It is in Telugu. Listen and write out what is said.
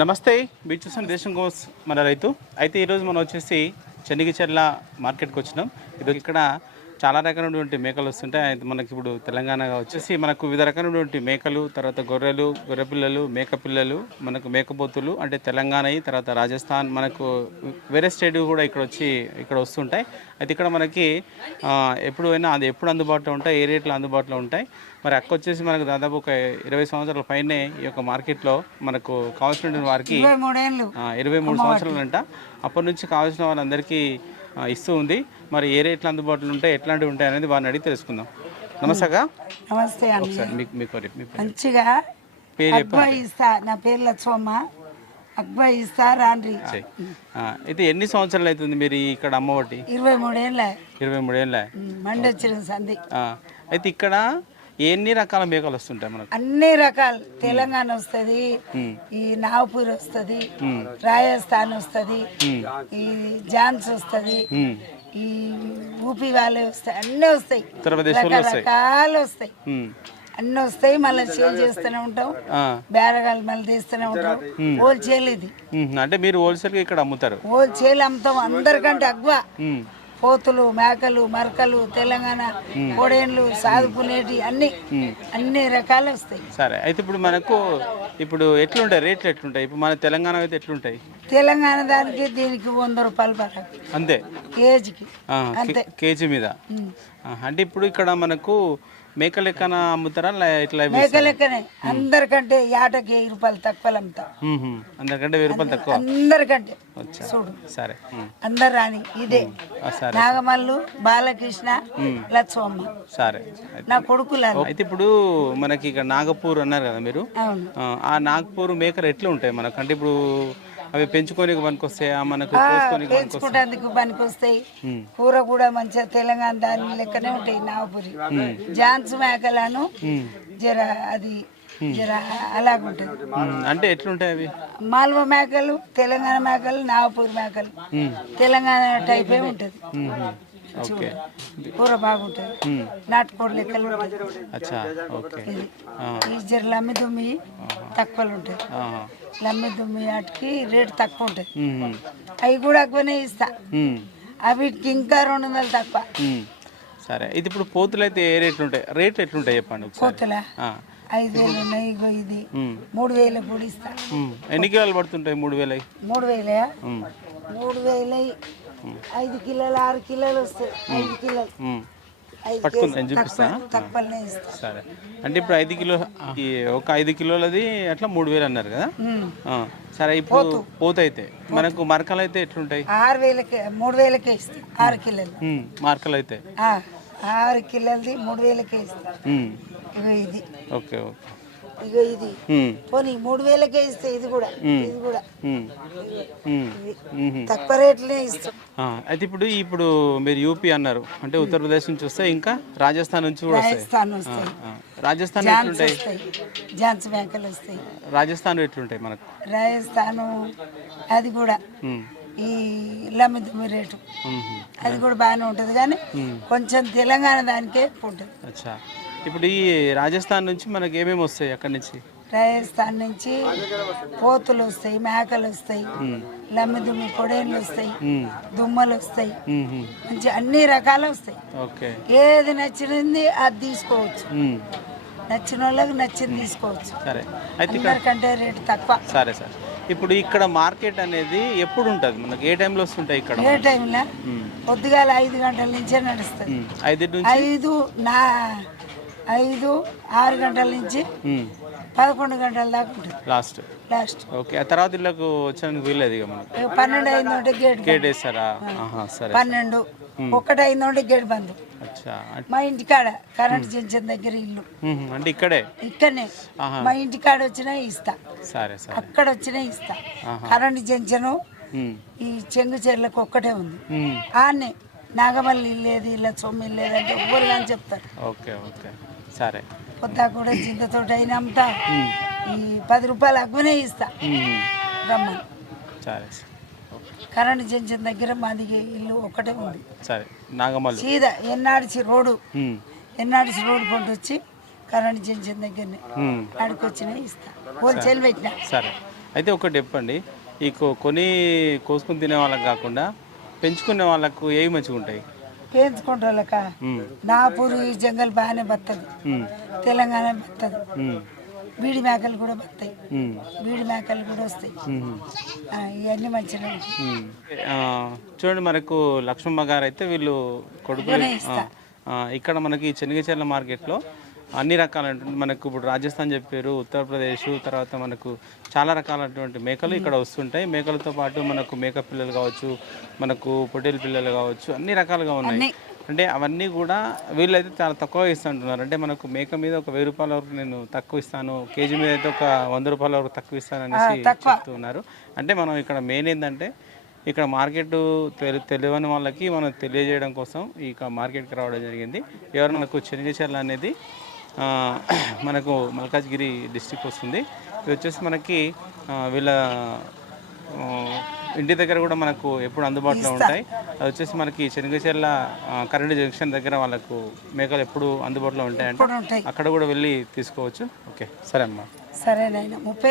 నమస్తే మీరు చూసిన దేశం కోస్ మన రైతు. అయితే ఈరోజు మనం వచ్చేసి చెన్నిగిచెర్ల మార్కెట్కి వచ్చినాం. ఇది ఇక్కడ చాలా రకాలైనటువంటి మేకలు వస్తుంటాయి. అయితే మనకి ఇప్పుడు తెలంగాణ వచ్చేసి మనకు వివిధ రకాలైనటువంటి మేకలు తర్వాత గొర్రెలు గొర్రె పిల్లలు మేక పిల్లలు మనకు మేకపోతులు అంటే తెలంగాణ తర్వాత రాజస్థాన్ మనకు వేరే స్టేట్ కూడా ఇక్కడ వచ్చి ఇక్కడ వస్తుంటాయి. అయితే ఇక్కడ మనకి ఎప్పుడైనా అది ఎప్పుడు అందుబాటులో ఉంటాయి ఏ రేట్లో అందుబాటులో ఉంటాయి. మరి అక్క వచ్చేసి మనకు దాదాపు ఒక ఇరవై సంవత్సరాల పైనే ఈ యొక్క మార్కెట్లో మనకు కావాల్సిన వారికి ఇరవై మూడు సంవత్సరాలంట. అప్పటి నుంచి కావాల్సిన వాళ్ళందరికీ ఇస్తూ ఉంది. మరి ఏ రేట్లు అందుబాటులో ఉంటాయి ఎట్లాంటివి ఉంటాయి అనేది వారిని అడిగి తెలుసుకుందాం. నమస్తే నమస్తే ఒకసారి మీకు మీకు. మంచిగా ఇస్తా నా పేరు లక్ష్మమ్మ. అబ్బాయి ఇస్తా ఆ, అయితే ఎన్ని సంవత్సరాలు అవుతుంది మీరు ఇక్కడ అమ్మఒటి ఇరవై మూడేళ్ళ. ఇరవై మూడేళ్ళ. మండి వచ్చిన సంధి. అయితే ఇక్కడ ఎన్ని రకాల మేకలు వస్తుంటాయి మనకు? అన్ని రకాలు. తెలంగాణ వస్తుంది ఈ నాగపూర్ వస్తుంది రాజస్థాన్ వస్తుంది ఈ జాన్స్ వస్తుంది ఈ ఊపి వాళ్ళే వస్తాయి అన్నీ వస్తాయి. రకరకాలు వస్తాయి. అన్నీ వస్తాయి మళ్ళీ సేల్ చేస్తూనే ఉంటాం. బేరగాలు మళ్ళీ తీస్తూనే ఉంటాం. హోల్సేల్ ఇది. అంటే మీరు హోల్సేల్గా ఇక్కడ అమ్ముతారు? హోల్సేల్ అమ్ముతాం అందరికంటే అగ్వ. పోతులు మేకలు మరకలు తెలంగాణ కోడేన్లు సాదుకునేటి అన్ని అన్ని రకాలు వస్తాయి. సరే అయితే ఇప్పుడు మనకు ఇప్పుడు ఎట్లుంటాయి? రేట్లు ఎట్లుంటాయి? ఇప్పుడు మన తెలంగాణ అయితే ఎట్లుంటాయి? తెలంగాణ దానికి దీనికి వంద రూపాయలు పడక అంతే? కేజీకి. అంతే. కేజీ మీద? అంటే ఇప్పుడు ఇక్కడ మనకు మేక లెక్కన అమ్ముతారా ఇట్లా మేక లెక్కనే అందరికంటే యాటకి వెయ్యి రూపాయలు తక్కువ అమ్ముతాం. అందరికంటే వెయ్యి రూపాయలు తక్కువ? అందరికంటే. చూడు. సరే. అందరు రాని ఇదే. నాగమల్లు బాలకృష్ణ లక్ష్మమ్మ. సరే. నా కొడుకులు అయితే ఇప్పుడు మనకి ఇక్కడ నాగపూర్ అన్నారు కదా మీరు? ఆ, నాగపూర్ మేకలు ఎట్లా ఉంటాయి మనకు? అంటే ఇప్పుడు అవి పెంచుకోనికి పనికొస్తాయా? మనకు కోసుకోనికి పెంచుకోవడానికి పనికొస్తాయి. కూర కూడా మంచిగా తెలంగాణ దాని లెక్కనే ఉంటాయి నాగపురి. జాన్స్ మేకలను జర అది జర అలాగుంటది. అంటే ఎట్లుంటాయి అవి? మాల్వ మేకలు తెలంగాణ మేకలు నాగపూరి మేకలు. తెలంగాణ టైపే ఉంటది. ఓకే. కూర బాగుంటది. నాటుకోడి లెక్కలు అచ్చా ఓకే. ఈ జర లమ్మి దుమ్మి తక్కువలు ఉంటాయి. లమ్మి దుమ్మి వాటికి రేటు తక్కువ మ్మ్. అవి కూడా ఎక్కువనే ఇస్తా. అవిటికి ఇంకా రెండు వందలు తక్కువ. సరే. ఇది ఇప్పుడు పోతులు అయితే ఏ రేట్లు ఉంటాయి? రేట్లు ఎట్లుంటాయి చెప్పండి ఆ. ఐదు వేలు ఉన్నాయి ఇగో ఇది. మూడు వేల పొడి ఇస్తా. ఎన్ని కిలోలు పడుతుంటాయి మూడు వేలు మూడు వేల మూడు వేల ఐదు కిలోలు ఆరు కిలోలు వస్తాయి. ఐదు కిలోలు. ఐదు పట్టుకుంది నేను చూపిస్తా? సరే. అంటే ఇప్పుడు ఐదు కిలో ఒక ఐదు కిలోలది అట్లా మూడు వేలు అన్నారు కదా. సరే ఇప్పుడు పోత. అయితే మనకు మరకలు అయితే ఎట్లుంటాయి? ఆరు వేలకే మూడు వేలకే ఆరు కిలోలు. మార్కలు అయితే. ఆరు కిలోలది మూడు వేలకే ఇది. Okay okay. ఇగో ఇది. పోనీ మూడు వేలకే ఇస్తే ఇది కూడా. ఇది కూడా. తక్కువ రేట్లనే ఇస్తాం. అయితే ఇప్పుడు ఇప్పుడు మీరు యూపీ అన్నారు. అంటే ఉత్తరప్రదేశ్ నుంచి వస్తే ఇంకా రాజస్థాన్ నుంచి కూడా రాజస్థాన్ వస్తాయి. రాజస్థాన్ జాన్స్ ఎట్లుంటాయి? వస్తాయి. జాన్స్ మేకలు వస్తాయి. రాజస్థాన్ ఎట్లుంటాయి మనకు? రాజస్థాను అది కూడా. ఈ లమ్మిదుమ్మి రేటు. అది కూడా బాగానే ఉంటుంది కానీ కొంచెం తెలంగాణ దానికే ఉంటుంది. అచ్చా. ఇప్పుడు ఈ రాజస్థాన్ నుంచి మనకి ఏమేమి వస్తాయి అక్కడి నుంచి? రాజస్థాన్ నుంచి పోతులు వస్తాయి మేకలు వస్తాయి లమ్మిదుమ్మి పొడేళ్ళు వస్తాయి మ్మ్. దుమ్మలు వస్తాయి. మంచి అన్ని రకాలు వస్తాయి. ఓకే. ఏది నచ్చినది అది తీసుకోవచ్చు. నచ్చిన వాళ్ళకి నచ్చింది తీసుకోవచ్చు. సరే. అయితే రేటు తక్కువ. సరే సరే. ఇప్పుడు ఇక్కడ మార్కెట్ అనేది ఎప్పుడు ఉంటుంది? మనకి ఏ టైంలో వస్తుంటాయి ఇక్కడ? ఏ టైంలో. పొద్దుగాల ఐదు గంటల నుంచే నడుస్తుంది. ఐదు ఐదు నా ఐదు ఆరు గంటల నుంచి. పదకొండు గంటల దాకా ఉంటుంది. లాస్ట్ లాస్ట్ ఓకే ఆ తర్వాత ఇళ్ళకు వచ్చడానికి వీల్లేదు ఇక మనకు. పన్నెండు అయిందంటే గేట్. గేట్ వేస్తారా? సరే పన్నెండు. ఒకటి అయిందంటే గేట్ బంద్. మా ఇంటికాడ కరెంట్ జంక్షన్ దగ్గర ఇల్లు. అంటే ఇక్కడే? ఇక్కడనే. మా ఇంటికాడ వచ్చినా ఇస్తా. సరే సరే. అక్కడ వచ్చినా ఇస్తా. Current junction. ఈ చెంగు చెర్లకు ఒక్కటే ఉంది. ఆన్నే నాగమల్లి ఇల్లేదు ఇలా సొమ్ము ఇల్లేదు అంటే ఎవ్వరు కానీ చెప్తారు. Okay okay. సరే. పొద్దా కూడా అయినా అమ్ముతా. ఈ పది రూపాయలు అగ్గునే ఇస్తా. మ్మ్. రమ్మని. సరే. కరెంట్ జంక్షన్ దగ్గర మాది ఇల్లు ఒక్కటే ఉంది. సరే. నాగమల్లు. సీదా ఎన్నాడిచి రోడ్డు. ఎన్నాడిచి రోడ్డు పంట వచ్చి కరెంట్ జంక్షన్ దగ్గరనే. ఆడికి వచ్చినా ఇస్తా. హోల్సేల్ పెట్టినా. సరే. అయితే ఒకటి చెప్పండి. ఈ కొని కోసుకుని తినే వాళ్ళకి కాకుండా పెంచుకునే వాళ్ళకు ఏవి మంచిగా ఉంటాయి ఉమ్, నాపూరు ఈ జంగల్ బాగానే బతుంది తెలంగాణ బతుంది బీడి మేకలు కూడా బతాయి బీడి మేకలు కూడా వస్తాయి. ఇవన్నీ మంచిగా చూడండి మనకు లక్ష్మమ్మ గారు అయితే వీళ్ళు ఆ, ఇక్కడ మనకి చెన్నగిచెర్ల మార్కెట్లో అన్ని రకాలైనటువంటి మనకు ఇప్పుడు రాజస్థాన్ చెప్పారు ఉత్తరప్రదేశ్ తర్వాత మనకు చాలా రకాలైనటువంటి మేకలు ఇక్కడ వస్తుంటాయి. మేకలతో పాటు మనకు మేక పిల్లలు కావచ్చు మనకు పొట్టేలు పిల్లలు కావచ్చు అన్ని రకాలుగా ఉన్నాయి. అంటే అవన్నీ కూడా వీళ్ళైతే చాలా తక్కువ ఇస్తుంటున్నారు. అంటే మనకు మేక మీద ఒక వెయ్యి రూపాయల వరకు నేను తక్కువ ఇస్తాను కేజీ మీద అయితే ఒక వంద రూపాయల వరకు తక్కువ ఇస్తాను అనేసి చెప్తున్నారు. అంటే మనం ఇక్కడ మెయిన్ ఏంటంటే ఇక్కడ మార్కెట్ తెలి తెలియని వాళ్ళకి మనం తెలియజేయడం కోసం ఈ మార్కెట్కి రావడం జరిగింది. ఎవరు మనకు చెన్నగిచెర్ల అనేది మనకు మల్కాజ్గిరి డిస్టిక్ వస్తుంది. ఇది వచ్చేసి మనకి వీళ్ళ ఇంటి దగ్గర కూడా మనకు ఎప్పుడు అందుబాటులో ఉంటాయి. అది వచ్చేసి మనకి చెన్నగిచెర్ల ఆ, కరెంట్ జంక్షన్ దగ్గర వాళ్ళకు మేకలు ఎప్పుడు అందుబాటులో ఉంటాయంటే. అక్కడ కూడా వెళ్ళి తీసుకోవచ్చు. ఓకే సరే అమ్మా. సరేనైనా ముప్పై